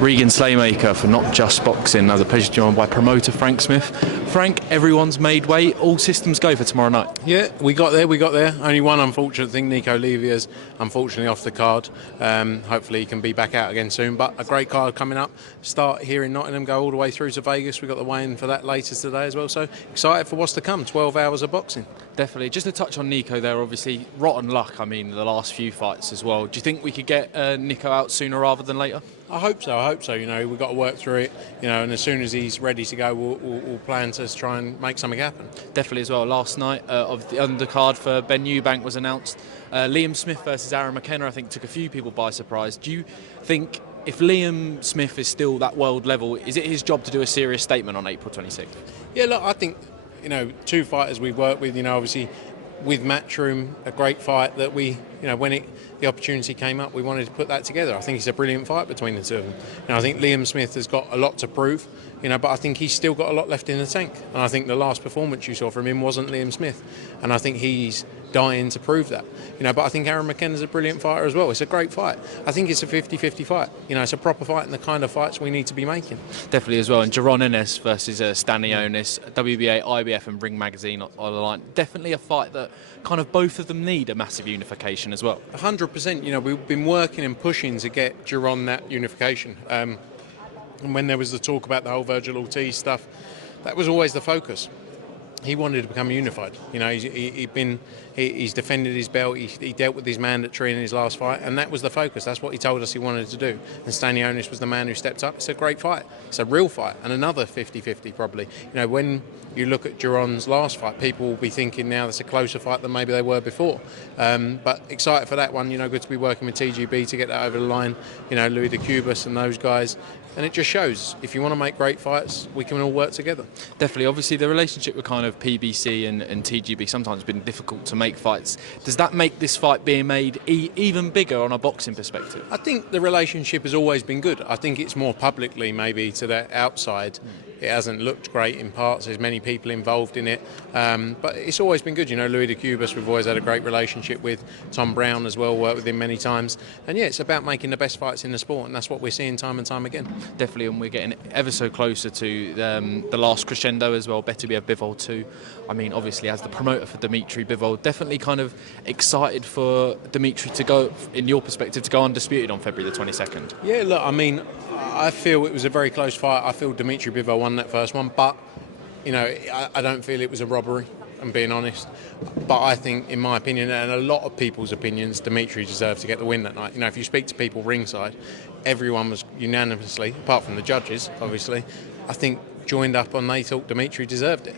Regan Slaymaker for Not Just Boxing. Now the pleasure joined by promoter Frank Smith. Frank, everyone's made way. All systems go for tomorrow night. Yeah, we got there. Only one unfortunate thing, Nico Levia's unfortunately off the card. Hopefully he can be back out again soon. But a great card coming up. Start here in Nottingham, go all the way through to Vegas. We've got the weigh-in for that later today as well. So excited for what's to come. 12 hours of boxing. Definitely. Just to touch on Nico there, obviously, rotten luck, the last few fights as well. Do you think we could get Nico out sooner rather than later? I hope so. We've got to work through it, and as soon as he's ready to go, we'll plan to try and make something happen. Definitely as well. Last night, of the undercard for Ben Eubank was announced. Liam Smith versus Aaron McKenna, I think, took a few people by surprise. Do you think if Liam Smith is still that world level, is it his job to do a serious statement on April 26th? Yeah, look, I think, two fighters we've worked with, obviously with Matchroom, a great fight that we, when the opportunity came up, we wanted to put that together. I think it's a brilliant fight between the two of them. I think Liam Smith has got a lot to prove, but I think he's still got a lot left in the tank. And I think the last performance you saw from him wasn't Liam Smith. And I think he's dying to prove that. But I think Aaron McKenna's a brilliant fighter as well. It's a great fight. I think it's a 50-50 fight. It's a proper fight and the kind of fights we need to be making. Definitely as well. And Jaron Ennis versus Stanionis, WBA, IBF and Ring Magazine on the line. Definitely a fight that kind of both of them need a massive unification as well. 100%. We've been working and pushing to get Jaron that unification. And when there was the talk about the whole Virgil Ortiz stuff, that was always the focus. He wanted to become unified. He's defended his belt. He dealt with his mandatory in his last fight, and that was the focus. That's what he told us he wanted to do. And Stanionis was the man who stepped up. It's a great fight. It's a real fight, and another 50-50 probably. When you look at Jaron's last fight, people will be thinking now that's a closer fight than maybe they were before. But excited for that one. Good to be working with TGB to get that over the line. Louis de Cubas and those guys. And it just shows, if you want to make great fights, we can all work together. Definitely. Obviously, the relationship with kind of PBC and TGB sometimes has been difficult to make fights. Does that make this fight being made even bigger on a boxing perspective? I think the relationship has always been good. I think it's more publicly, maybe, to the outside. It hasn't looked great in parts. There's many people involved in it. But it's always been good. Louis de Cubas, we've always had a great relationship with. Tom Brown as well, worked with him many times. And yeah, it's about making the best fights in the sport, and that's what we're seeing time and time again. Definitely, and we're getting ever so closer to the last crescendo as well. Beterbiev Bivol 2. Obviously, as the promoter for Dimitri Bivol, definitely kind of excited for Dimitri to go, in your perspective, to go undisputed on February the 22nd. Yeah, look, I feel it was a very close fight. I feel Dimitri Bivol won that first one, but I don't feel it was a robbery, I'm being honest. But I think, in my opinion, and a lot of people's opinions, Dimitri deserved to get the win that night. If you speak to people ringside, everyone was unanimously, apart from the judges, obviously, I think joined up on they thought Dimitri deserved it.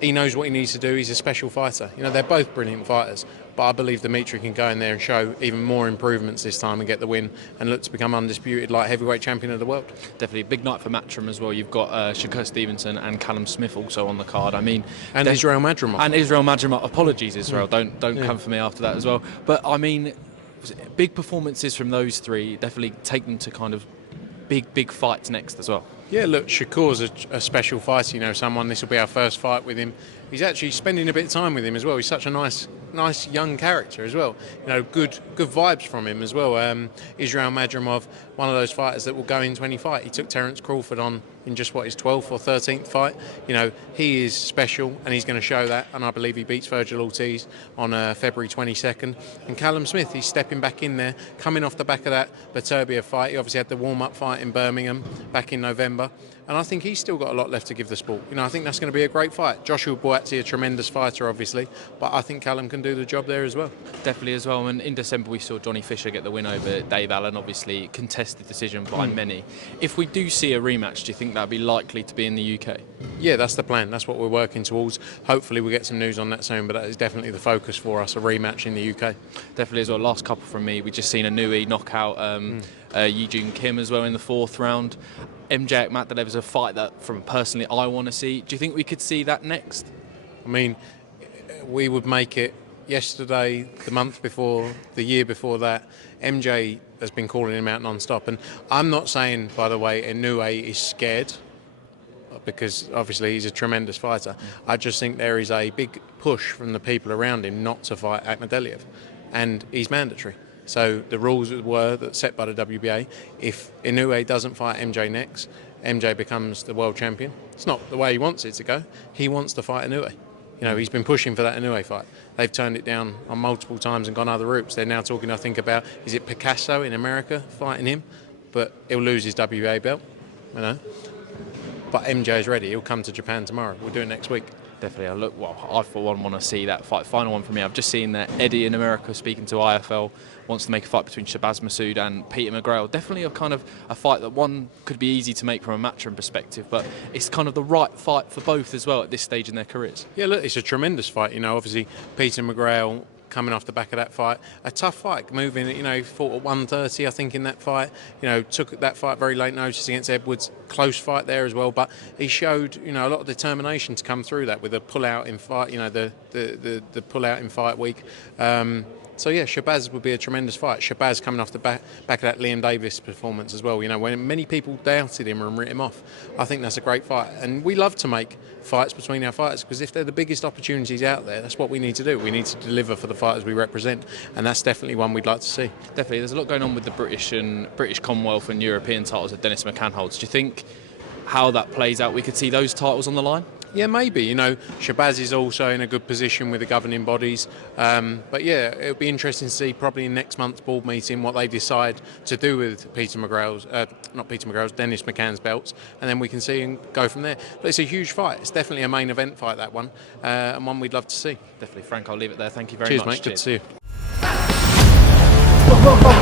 He knows what he needs to do. He's a special fighter. They're both brilliant fighters, but I believe Dimitri can go in there and show even more improvements this time and get the win and look to become undisputed light heavyweight champion of the world. Definitely a big night for Matchroom as well. You've got Shakur Stevenson and Callum Smith also on the card. And Israel Madrimov. And Israel Madrimov. Apologies, Israel. Don't come for me after that as well. But big performances from those three definitely take them to kind of big fights next as well. Yeah, look, Shakur's a special fighter, this will be our first fight with him. He's actually spending a bit of time with him as well. He's such a nice young character as well. Good vibes from him as well. Israel Madrimov, one of those fighters that will go into any fight. He took Terence Crawford on in just his 12th or 13th fight. He is special and he's going to show that, and I believe he beats Virgil Ortiz on February 22nd. And Callum Smith, he's stepping back in there, coming off the back of that Beterbiev fight. He obviously had the warm-up fight in Birmingham back in November. And I think he's still got a lot left to give the sport. I think that's going to be a great fight. Joshua Buatsi, a tremendous fighter, obviously, but I think Callum can do the job there as well. Definitely as well. And in December, we saw Johnny Fisher get the win over Dave Allen, obviously contested decision by many. If we do see a rematch, do you think that would be likely to be in the UK? Yeah, that's the plan. That's what we're working towards. Hopefully we'll get some news on that soon, but that is definitely the focus for us, a rematch in the UK. Definitely as well. Last couple from me. We've just seen a Nui knock out Yi-Jun Kim as well in the 4th round. MJ Akhmatov is a fight that, personally, I want to see. Do you think we could see that next? We would make it yesterday, the month before, the year before that. MJ has been calling him out non-stop. And I'm not saying, by the way, Inoue is scared, because obviously he's a tremendous fighter. I just think there is a big push from the people around him not to fight Akhmadaliev. And he's mandatory. So the rules were that set by the WBA. If Inoue doesn't fight MJ next, MJ becomes the world champion. It's not the way he wants it to go. He wants to fight Inoue. He's been pushing for that Inoue fight. They've turned it down on multiple times and gone other routes. They're now talking, I think, about, is it Picasso in America fighting him? But he'll lose his WBA belt, But MJ is ready. He'll come to Japan tomorrow. We'll do it next week. Definitely. I for one want to see that fight. Final one for me. I've just seen that Eddie in America, speaking to IFL, wants to make a fight between Shabazz Massoud and Peter McGrail. Definitely a fight that one could be easy to make from a matchroom perspective, but it's kind of the right fight for both as well at this stage in their careers. Yeah, look, it's a tremendous fight. Obviously Peter McGrail coming off the back of that fight, a tough fight, moving, fought at 130, I think, in that fight. Took that fight very late notice against Edwards. Close fight there as well, but he showed, a lot of determination to come through that with a pull-out in fight, the pull-out in fight week. So yeah, Shabazz would be a tremendous fight. Shabazz coming off the back of that Liam Davis performance as well. When many people doubted him and writ him off, I think that's a great fight. And we love to make fights between our fighters, because if they're the biggest opportunities out there, that's what we need to do. We need to deliver for the fighters we represent, and that's definitely one we'd like to see. Definitely, there's a lot going on with the British Commonwealth and European titles that Dennis McCann holds. Do you think how that plays out, we could see those titles on the line? Yeah, maybe. Shabazz is also in a good position with the governing bodies. But yeah, it'll be interesting to see probably in next month's board meeting what they decide to do with Dennis McCann's belts, and then we can see and go from there. But it's a huge fight. It's definitely a main event fight, that one, and one we'd love to see. Definitely, Frank, I'll leave it there. Thank you very Cheers, much. Mate. Good to see you.